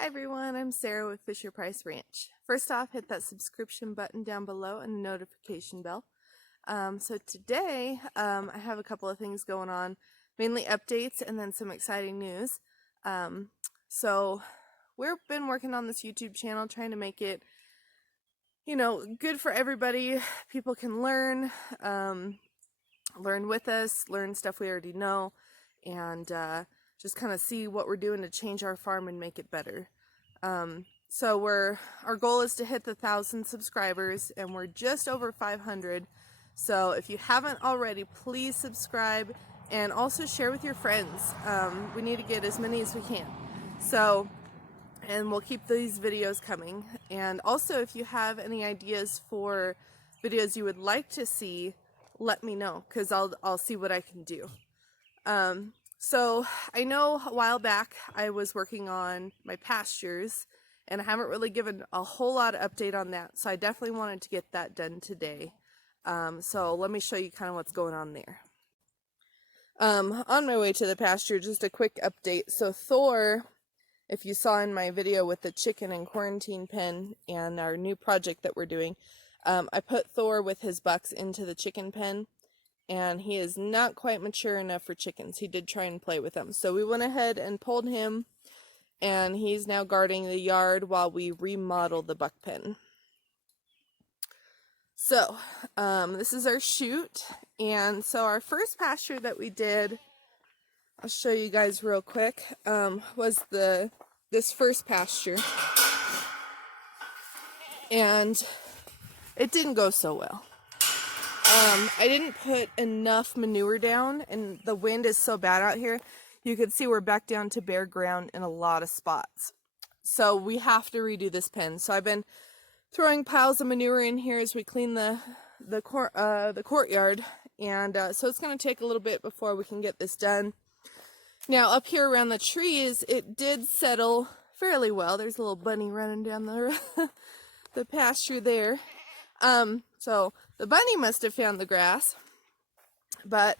Hi everyone, I'm Sarah with Fisher Price Ranch. First off, hit that subscription button down below and the notification bell. So today, I have a couple of things going on, mainly updates and then some exciting news. So we've been working on this YouTube channel, trying to make it, good for everybody. People can learn with us, learn stuff we already know, and just kind of see what we're doing to change our farm and make it better. So our goal is to hit the 1,000 subscribers, and we're just over 500. So if you haven't already, please subscribe and also share with your friends. We need to get as many as we can. So, and we'll keep these videos coming. And also, if you have any ideas for videos you would like to see, let me know, because I'll see what I can do. So I know a while back I was working on my pastures, and I haven't really given a whole lot of update on that, so I definitely wanted to get that done today. So let me show you kind of what's going on there. On my way to the pasture, just a quick update. So Thor, if you saw in my video with the chicken and quarantine pen and our new project that we're doing, I put Thor with his bucks into the chicken pen, and he is not quite mature enough for chickens. He did try and play with them. So we went ahead and pulled him, and he's now guarding the yard while we remodel the buck pen. So, this is our chute, and so our first pasture that we did, I'll show you guys real quick, was this first pasture, and it didn't go so well. I didn't put enough manure down, and the wind is so bad out here. You can see we're back down to bare ground in a lot of spots. So we have to redo this pen. So I've been throwing piles of manure in here as we clean the courtyard, and so it's going to take a little bit before we can get this done. Now up here around the trees, it did settle fairly well. There's a little bunny running down the pasture there. So the bunny must have found the grass, but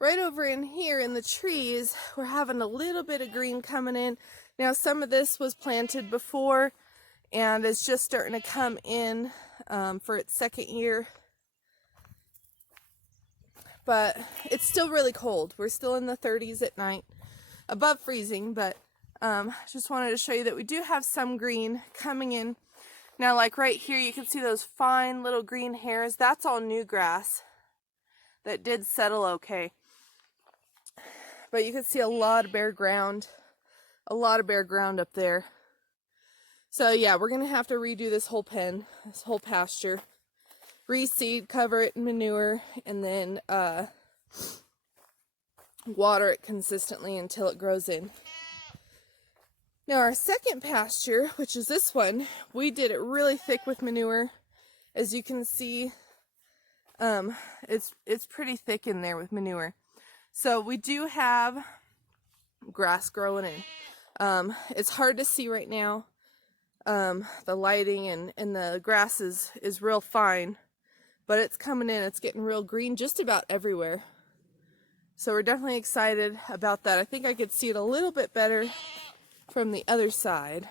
right over in here in the trees, we're having a little bit of green coming in. Now some of this was planted before, and it's just starting to come in for its second year. But it's still really cold. We're still in the 30s at night, above freezing, but just wanted to show you that we do have some green coming in. Now, like right here, you can see those fine little green hairs. That's all new grass that did settle okay. But you can see a lot of bare ground, up there. So yeah, we're gonna have to redo this whole pen, this whole pasture, reseed, cover it in manure, and then water it consistently until it grows in. Now our second pasture, which is this one, we did it really thick with manure. As you can see, it's pretty thick in there with manure. So we do have grass growing in. It's hard to see right now. The lighting and the grass is real fine, but it's coming in. It's getting real green just about everywhere. So we're definitely excited about that. I think I could see it a little bit better from the other side.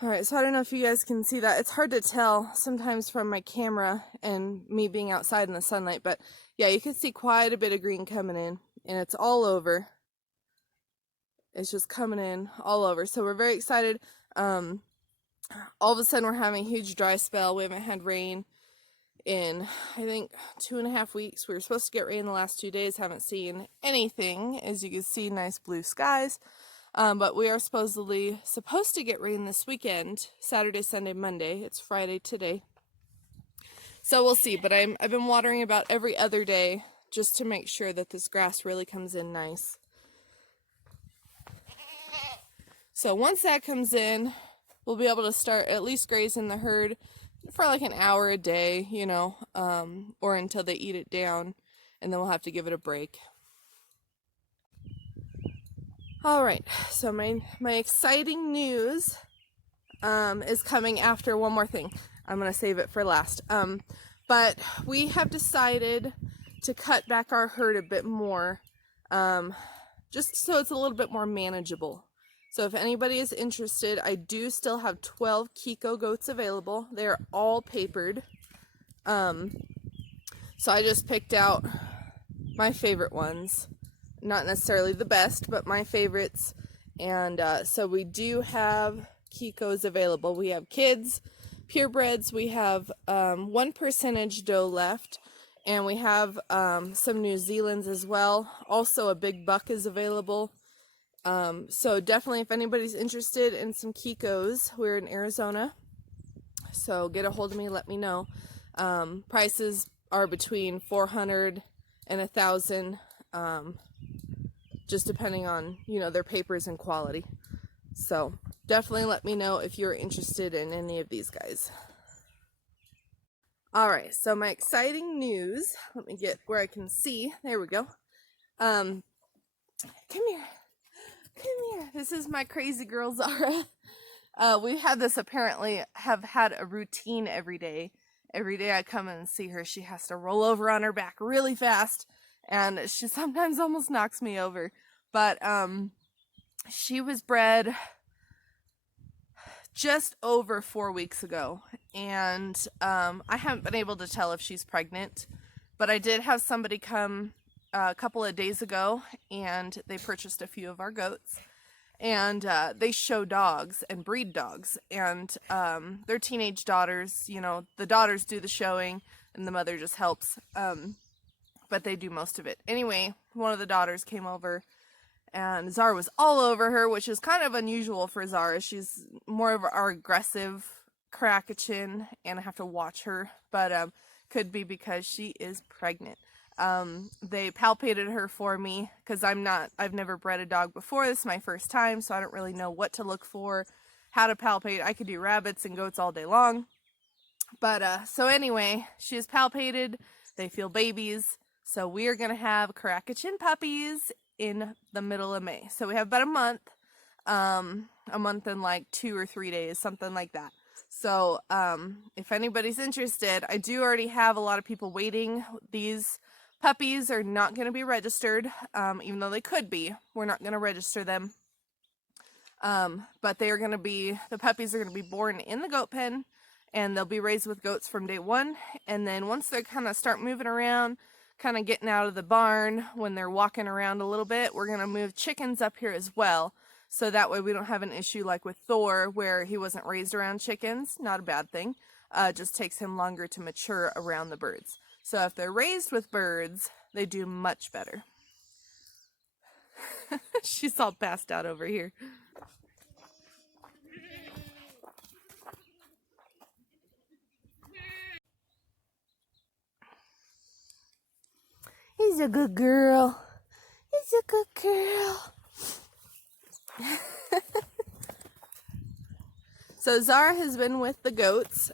Alright, so I don't know if you guys can see that. It's hard to tell sometimes from my camera and me being outside in the sunlight, but yeah, you can see quite a bit of green coming in, and it's all over. It's just coming in all over. So we're very excited. All of a sudden we're having a huge dry spell. We haven't had rain in, I think, 2.5 weeks. We were supposed to get rain the last 2 days. Haven't seen anything. As you can see, nice blue skies. But we are supposed to get rain this weekend, Saturday, Sunday, Monday. It's Friday today. So we'll see. But I've been watering about every other day just to make sure that this grass really comes in nice. So once that comes in, we'll be able to start at least grazing the herd for like an hour a day, or until they eat it down, and then we'll have to give it a break. Alright, so my exciting news is coming after one more thing. I'm going to save it for last. But we have decided to cut back our herd a bit more. just so it's a little bit more manageable. So if anybody is interested, I do still have 12 Keiko goats available. They're all papered. So I just picked out my favorite ones. Not necessarily the best, but my favorites. And so we do have Kikos available. We have kids, purebreds, we have 1% doe left, and we have some New Zealands as well. Also a big buck is available. So definitely if anybody's interested in some Kikos, we're in Arizona. So get a hold of me, let me know. Prices are between $400 and $1,000, just depending on, you know, their papers and quality. So definitely let me know if you're interested in any of these guys. All right, so my exciting news, let me get where I can see. There we go. Come here. This is my crazy girl, Zara. We had this apparently have had a routine every day. Every day I come and see her, she has to roll over on her back really fast, and she sometimes almost knocks me over. But she was bred just over 4 weeks ago, and I haven't been able to tell if she's pregnant, but I did have somebody come a couple of days ago, and they purchased a few of our goats, and they show dogs and breed dogs, and their teenage daughters, you know, the daughters do the showing and the mother just helps, but they do most of it. Anyway, one of the daughters came over and Zara was all over her, which is kind of unusual for Zara. She's more of our aggressive Kraken, and I have to watch her, but could be because she is pregnant. They palpated her for me because I've never bred a dog before. This is my first time, so I don't really know what to look for, how to palpate. I could do rabbits and goats all day long. But, so anyway, she is palpated. They feel babies. So we are going to have Kraken puppies in the middle of May. So we have about a month and like 2 or 3 days, something like that. So, if anybody's interested, I do already have a lot of people waiting. These puppies are not going to be registered, even though they could be. We're not going to register them. But the puppies are going to be born in the goat pen, and they'll be raised with goats from day one. And then once they kind of start moving around, kind of getting out of the barn, when they're walking around a little bit, we're going to move chickens up here as well. So that way we don't have an issue like with Thor, where he wasn't raised around chickens. Not a bad thing. Just takes him longer to mature around the birds. So if they're raised with birds, they do much better. She's all passed out over here. He's a good girl. He's a good girl. So Zara has been with the goats,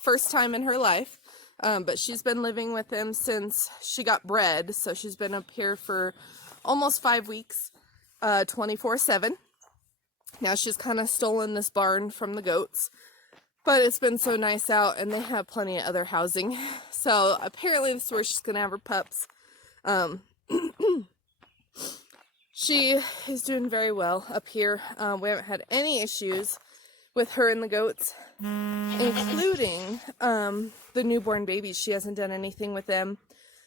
first time in her life, but she's been living with them since she got bred. So she's been up here for almost 5 weeks, 24/7. Now she's kind of stolen this barn from the goats, but it's been so nice out, and they have plenty of other housing. So apparently this is where she's gonna have her pups. She is doing very well up here. We haven't had any issues with her and the goats, including the newborn babies. She hasn't done anything with them.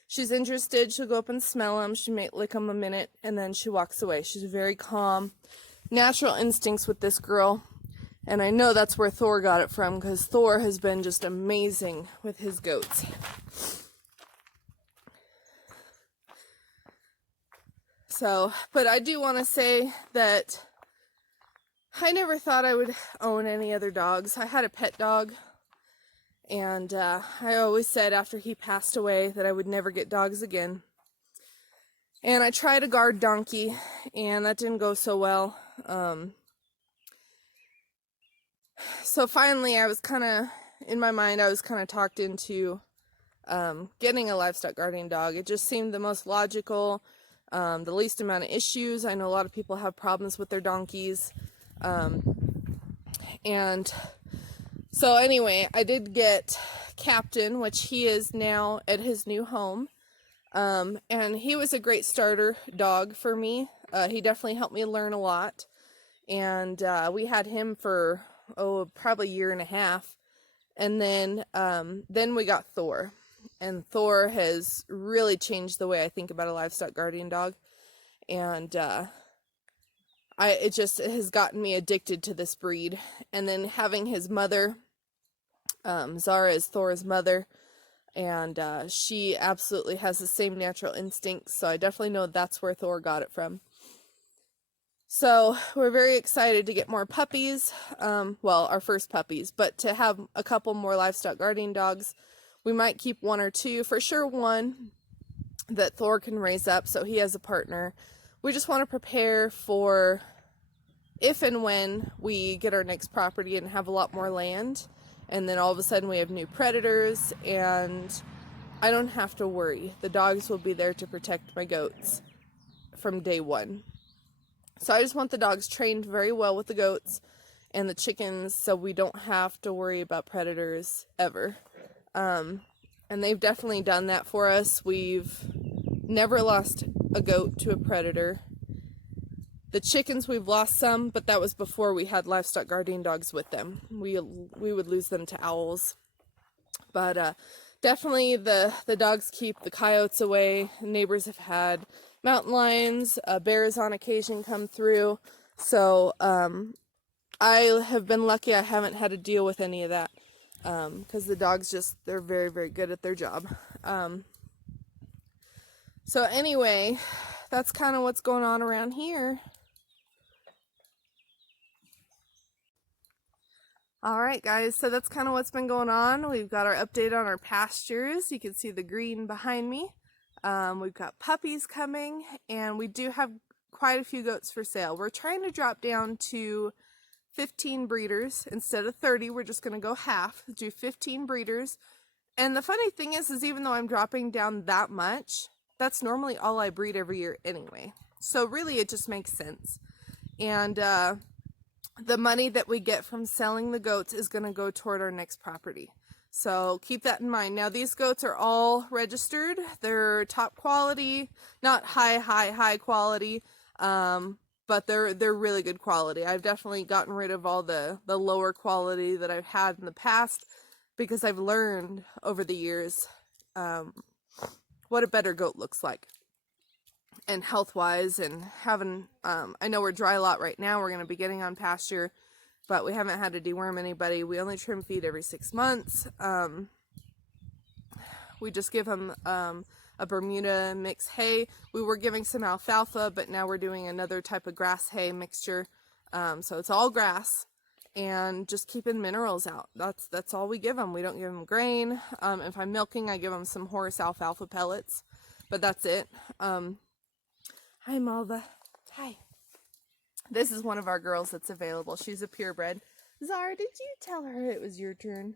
She's interested. She'll go up and smell them. She may lick them a minute, and then she walks away. She's very calm. Natural instincts with this girl. And I know that's where Thor got it from, because Thor has been just amazing with his goats. So, but I do want to say that I never thought I would own any other dogs. I had a pet dog, and I always said after he passed away that I would never get dogs again. And I tried a guard donkey, and that didn't go so well. So finally, I was kind of, in my mind, I was kind of talked into getting a livestock guardian dog. It just seemed the most logical, the least amount of issues. I know a lot of people have problems with their donkeys. And so anyway, I did get Captain, which he is now at his new home. And he was a great starter dog for me. He definitely helped me learn a lot. And we had him for, probably a year and a half. And then we got Thor. And Thor has really changed the way I think about a livestock guardian dog. And it has gotten me addicted to this breed. And then having his mother, Zara is Thor's mother, and she absolutely has the same natural instincts, so I definitely know that's where Thor got it from. So we're very excited to get more puppies, well, our first puppies, but to have a couple more livestock guardian dogs. We might keep one or two, for sure one that Thor can raise up so he has a partner. We just want to prepare for if and when we get our next property and have a lot more land, and then all of a sudden we have new predators, and I don't have to worry. The dogs will be there to protect my goats from day one. So I just want the dogs trained very well with the goats and the chickens so we don't have to worry about predators ever. And they've definitely done that for us. We've never lost a goat to a predator. The chickens, we've lost some, but that was before we had livestock guardian dogs with them. We would lose them to owls. But definitely the dogs keep the coyotes away. Neighbors have had mountain lions, bears on occasion come through. So I have been lucky I haven't had to deal with any of that. Because the dogs they're very, very good at their job. So anyway, that's kind of what's going on around here. Alright guys, so that's kind of what's been going on. We've got our update on our pastures. You can see the green behind me. We've got puppies coming, and we do have quite a few goats for sale. We're trying to drop down to 15 breeders. Instead of 30, we're just going to go half, do 15 breeders. And the funny thing is even though I'm dropping down that much, that's normally all I breed every year anyway. So really it just makes sense. And the money that we get from selling the goats is going to go toward our next property. So keep that in mind. Now these goats are all registered. They're top quality, not high quality, but they're really good quality. I've definitely gotten rid of all the lower quality that I've had in the past because I've learned over the years what a better goat looks like. And health-wise, and having, I know we're dry lot right now. We're going to be getting on pasture, but we haven't had to deworm anybody. We only trim feed every 6 months. We just give them a Bermuda mix hay. We were giving some alfalfa, but now we're doing another type of grass hay mixture. So it's all grass, and just keeping minerals out. That's all we give them. We don't give them grain. If I'm milking, I give them some horse alfalfa pellets, but that's it. Hi, Malva. Hi. This is one of our girls that's available. She's a purebred. Zara, did you tell her it was your turn?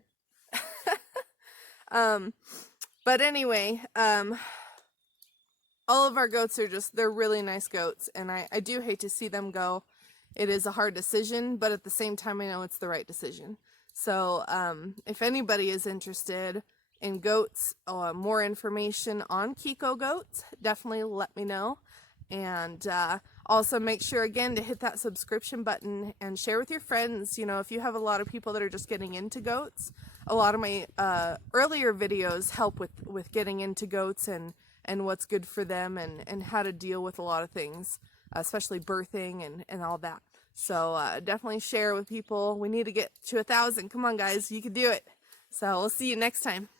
But anyway, all of our goats are they're really nice goats, and I do hate to see them go. It is a hard decision, but at the same time, I know it's the right decision. So, if anybody is interested in goats, more information on Keiko goats, definitely let me know. And also make sure again to hit that subscription button and share with your friends. You know, if you have a lot of people that are just getting into goats, a lot of my earlier videos help with getting into goats and what's good for them and how to deal with a lot of things, especially birthing and all that. So definitely share with people. We need to get to 1,000. Come on guys, you can do it. So we'll see you next time.